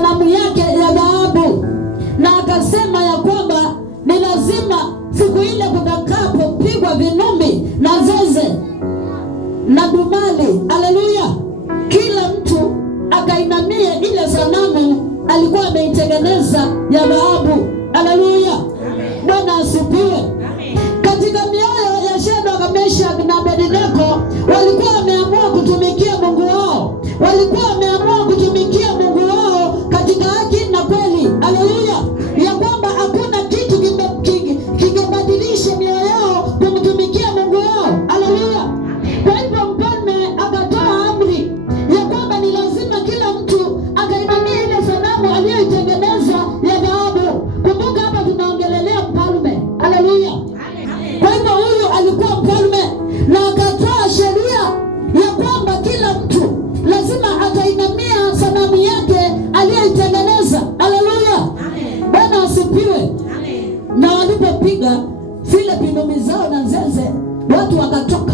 sanamu yake ya dhahabu, na akasema ya kwamba ni lazima siku ile kutakapopigwa vinumbi na zeze na dumali, haleluya, kila mtu akainamie ile sanamu alikuwa ameitengeneza ya dhahabu. Haleluya, Bwana asifiwe. Katika mioyo ya Shadraka, Meshaki na Abednego walikuwa wameamua kutumikia Mungu wao, walikuwa wameamua kutumikia Mungu wao katika haki na kweli. Haleluya, ya kwamba hakuna kitu kingebadilisha mioyo yao kumtumikia Mungu wao. Haleluya. Kwa hivyo mfalme akatoa amri ya kwamba ni lazima kila mtu akainamia ile sanamu aliyoitengeneza ya dhahabu. Kumbuka hapa tunaongelelea mfalme. Haleluya. Kwa hivyo huyu alikuwa mfalme, na akatoa sheria ya kwamba kila mtu lazima atainamia sanamu yake aliyoitengeneza. Haleluya, Bwana asifiwe. Na walipopiga vile vinumi zao na zeze, watu wakatoka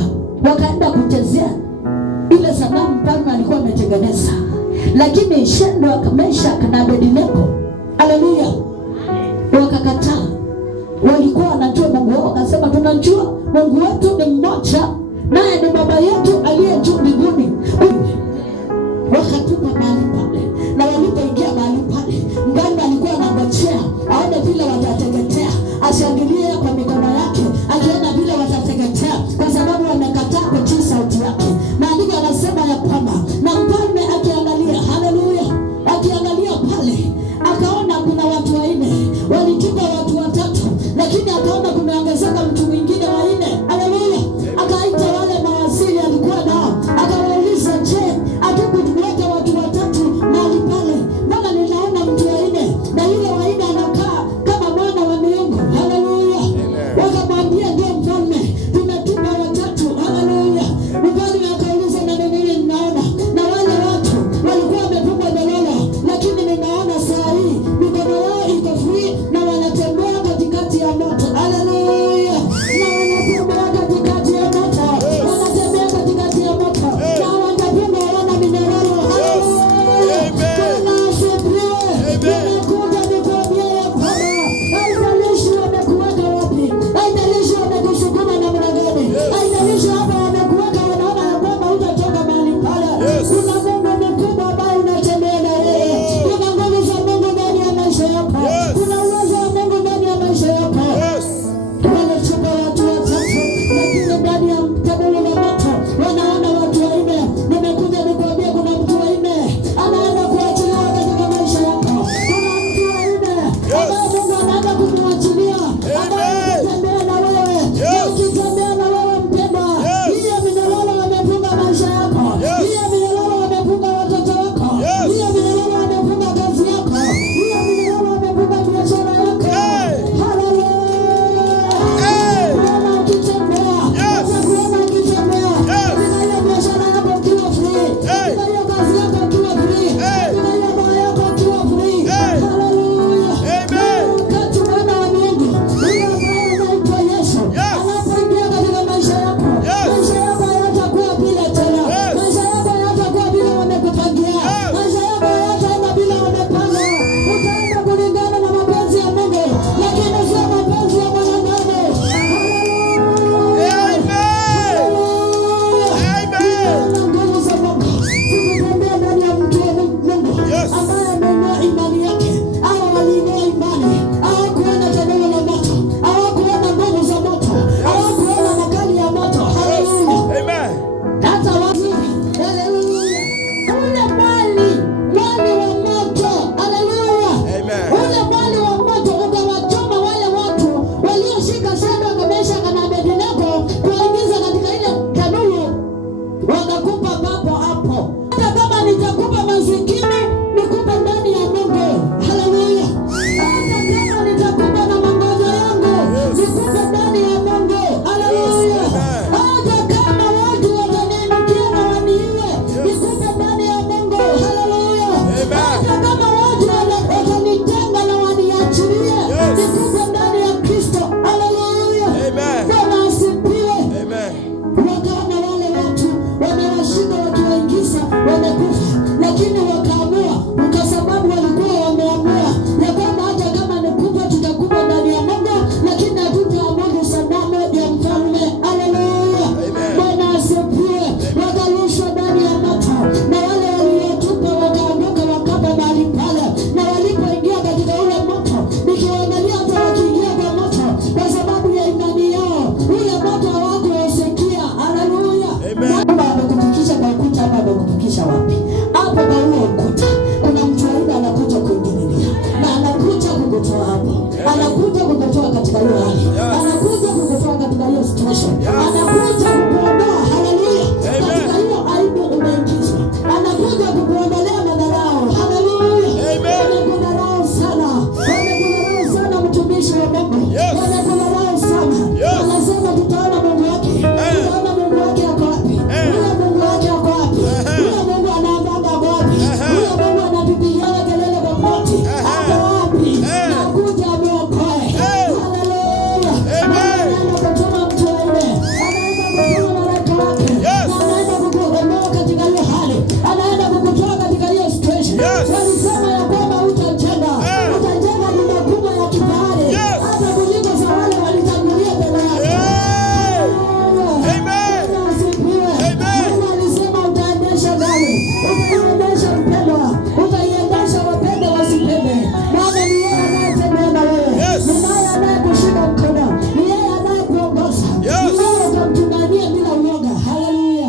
wakaenda kuchezea ile sanamu mfalme alikuwa ametengeneza. Lakini Shadraka, Meshaki na Abednego, haleluya, wakakataa. Walikuwa wanajua Mungu wao, wakasema tunajua Mungu wetu ni mmoja, naye ni Baba yetu aliye juu mbinguni. Wakatupa mahali pale na